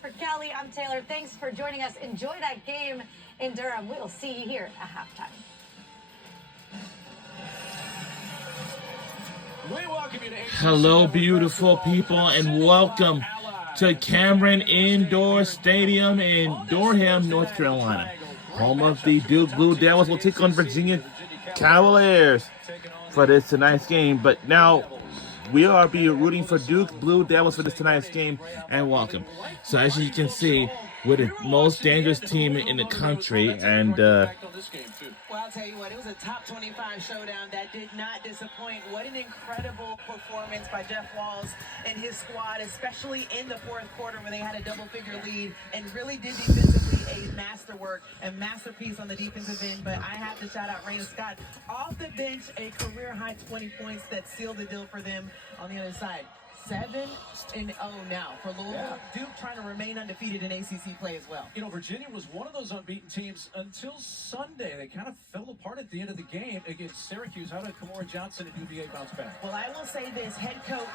For Kelly, I'm Taylor. Thanks for joining us. Enjoy that game in Durham. We'll see you here at halftime. Hello, beautiful people, and welcome to Cameron Indoor Stadium in Durham, North Carolina. Home of the Duke Blue Devils will take on Virginia Cavaliers for this tonight's game. But now we are rooting for Duke Blue Devils for this tonight's game, and welcome. So as you can see, we're the most dangerous team in the country, and well, I'll tell you what, it was a top 25 showdown that did not disappoint. What an incredible performance by Jeff Walls and his squad, especially in the fourth quarter when they had a double-figure lead and really did defensively a masterwork, a masterpiece on the defensive end. But I have to shout out Raina Scott. Off the bench, a career-high 20 points that sealed the deal for them on the other side. 7-0 now for Louisville. Yeah. Duke trying to remain undefeated in ACC play as well. You know, Virginia was one of those unbeaten teams until Sunday. They kind of fell apart at the end of the game against Syracuse. How did Kamora Johnson and UVA bounce back? Well, I will say this. Head coach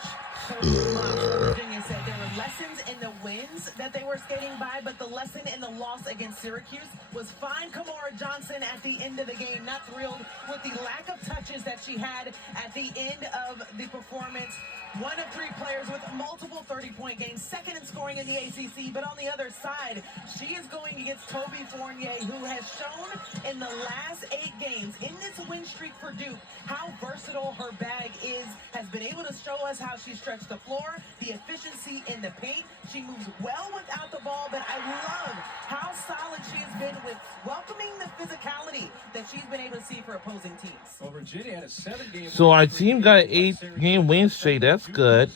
Virginia said there were lessons in the wins that they were skating by, but the lesson in the loss against Syracuse was find Kamora Johnson at the end of the game. Not thrilled with the lack of touches that she had at the end of the performance. One of 3 players with multiple 30-point games, second in scoring in the ACC. But on the other side, she is going against Toby Fournier, who has shown in the last 8 games in this win streak for Duke how versatile her bag is, has been able to show us how she stretched the floor, the efficiency in the paint. She moves well without the ball, but I love how solid she has been with welcoming the physicality that she's been able to see for opposing teams. Well, Virginia had a 7-game. so our team got an 8-game win streak. That's good.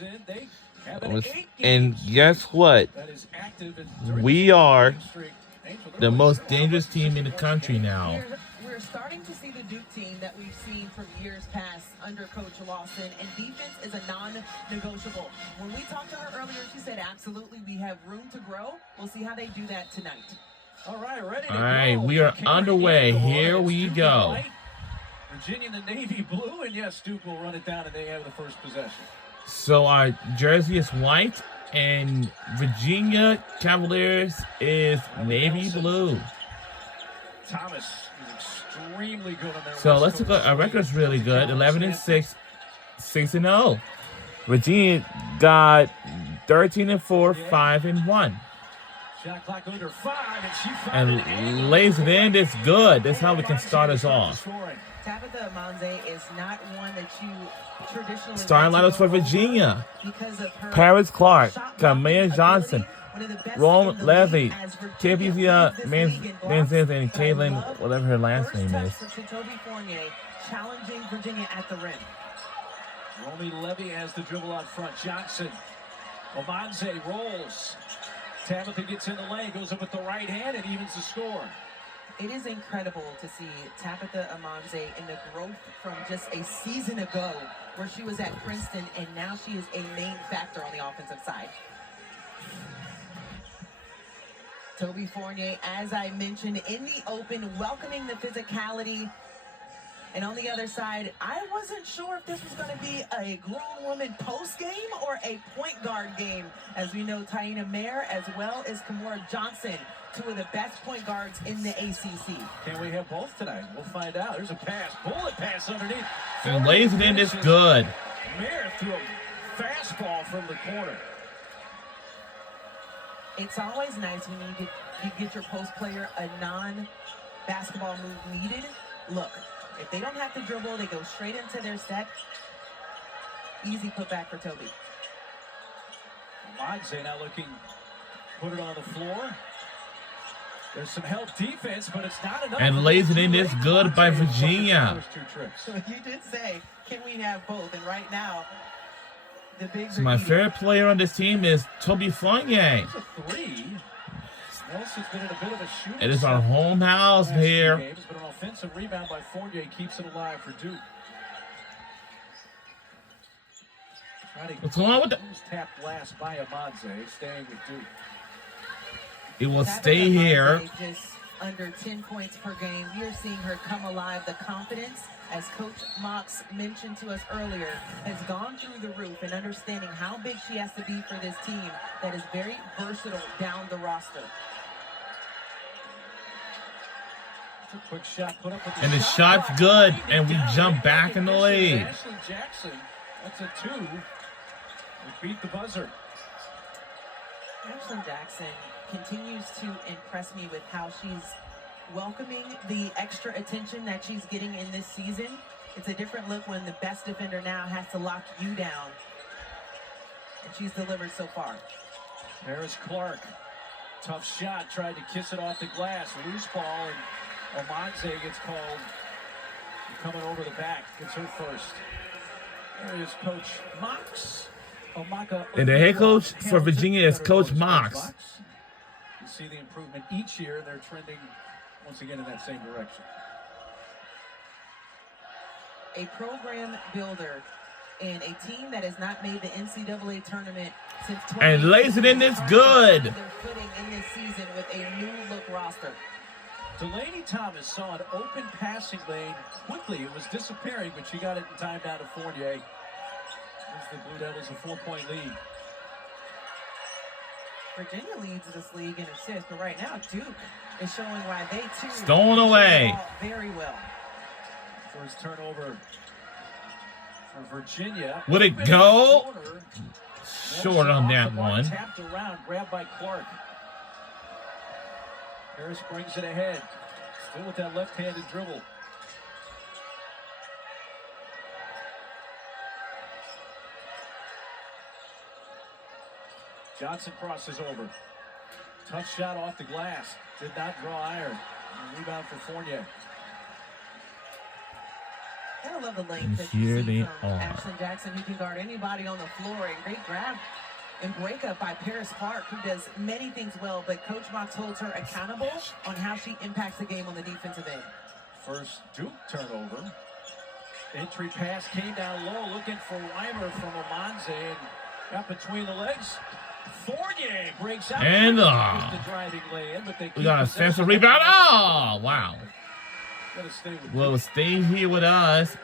And guess what? We are the most dangerous team in the country now. We're starting to see the Duke team that we've seen from years past under Coach Lawson, and defense is a non-negotiable. When we talked to her earlier, she said, absolutely, we have room to grow. We'll see how they do that tonight. All right, ready to All right, go. we are underway. Here we go. Virginia in the navy blue, and yes, Duke will run it down, and they have the first possession. So our jersey is white, and Virginia Cavaliers is navy blue. Thomas is extremely good on their So let's look at our record's really good. 11-6, 6-0. Virginia got 13-4, 5-1. Shot clock under 5, and she And lays it in. It's good. That's how we can start us off. Tabitha Amanze is not one that you traditionally Starting lineups for Virginia: because of her Paris Clark, Kamora Kamea Johnson, Rome Levy, Kivia Manzins, and Kaylin, whatever her last name is. Toby Fournier challenging Virginia at the rim. Romy Levy has the dribble out front. Johnson, Omanze rolls. Tabitha gets in the lane, goes up with the right hand, and evens the score. It is incredible to see Tabitha Amanze in the growth from just a season ago where she was at Princeton, and now she is a main factor on the offensive side. Toby Fournier, as I mentioned, in the open, welcoming the physicality. And on the other side, I wasn't sure if this was going to be a grown woman post game or a point guard game. As we know, Taina Mayer as well as Kamora Johnson, 2 of the best point guards in the ACC. Can we have both tonight? We'll find out. There's a pass, bullet pass underneath. And lays it in. It's good. Mayer threw a fastball from the corner. It's always nice when you get your post player a non-basketball move needed. Look. If they don't have to dribble, they go straight into their set. Easy putback for Toby. Amanze now looking, put it on the floor. There's some help defense, but it's not enough. And lays it in. It's good by Virginia. So you did say, can we have both? And right now, the big. So my favorite player on this team is Toby Fournier. It's a 3. Nelson's been in a bit of a shooting. It is our home house here. Games, but an offensive rebound by Fournier keeps it alive for Duke. What's going on with that? Tapped last by Amanze, staying with Duke. It will stay here. Just under 10 points per game. We are seeing her come alive. The confidence, as Coach Mox mentioned to us earlier, has gone through the roof, and understanding how big she has to be for this team that is very versatile down the roster. It's a quick shot put up with And the shot's good, and we jump back in the lead. Ashley Jackson, that's a 2. We beat the buzzer. Ashley Jackson continues to impress me with how she's welcoming the extra attention that she's getting in this season. It's a different look when the best defender now has to lock you down. And she's delivered so far. Paris Clark, tough shot, tried to kiss it off the glass. Loose ball, and Omanze gets called. Coming over the back, gets her first. There is Coach Mox. And the head coach for Virginia is Coach Mox. You see the improvement each year, and they're trending once again in that same direction. A program builder and a team that has not made the NCAA tournament since 20. And lays it in this good. They're footing in this season with a new look roster. Delaney Thomas saw an open passing lane quickly. It was disappearing, but she got it in time down to Fournier. Gives the Blue Devils a 4-point lead. Virginia leads this league in assists, but right now Duke is showing why they too Stolen away. very well. First turnover for Virginia. Would it go? Short on that one. Tapped around, grabbed by Clark. Harris brings it ahead. Still with that left-handed dribble. Johnson crosses over. Tough shot off the glass. Did not draw iron. Rebound for Fournier. I love the length that Here you see they from are. Ashley Jackson, who can guard anybody on the floor. And great grab and breakup by Paris Clark, who does many things well, but Coach Mox holds her accountable on how she impacts the game on the defensive end. First Duke turnover. Entry pass came down low, looking for Weimer from Omanze, and got between the legs. Fournier breaks out. And the driving lane, but they we got a offensive rebound. Oh, wow. Gotta stay with Well, stay here with us.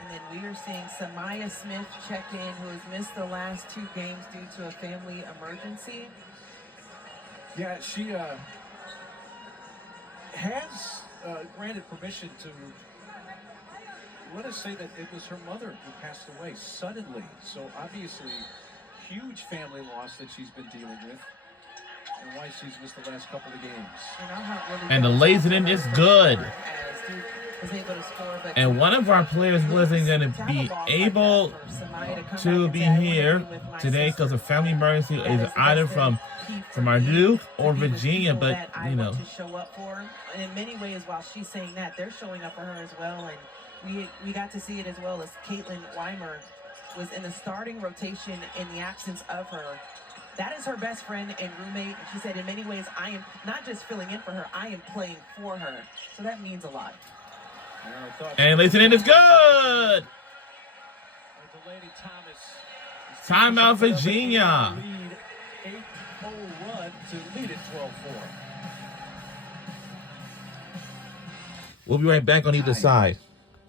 And then we are seeing Samaya Smith check in, who has missed the last 2 games due to a family emergency. Yeah, she has granted permission to let us say that it was her mother who passed away suddenly. So obviously, huge family loss that she's been dealing with, and why she's missed the last couple of games. And the laser in is good. And one of our players wasn't going to be able to be here today because of family emergency, is either from our Duke or Virginia, but you know. To show up for her. And in many ways, while she's saying that, they're showing up for her as well. And we got to see it as well, as Caitlin Weimer was in the starting rotation in the absence of her. That is her best friend and roommate. She said, in many ways, I am not just filling in for her, I am playing for her. So that means a lot. And listen in is good. Timeout, Virginia. Lead 8-0 run to lead it 12-4. We'll be right back on either side.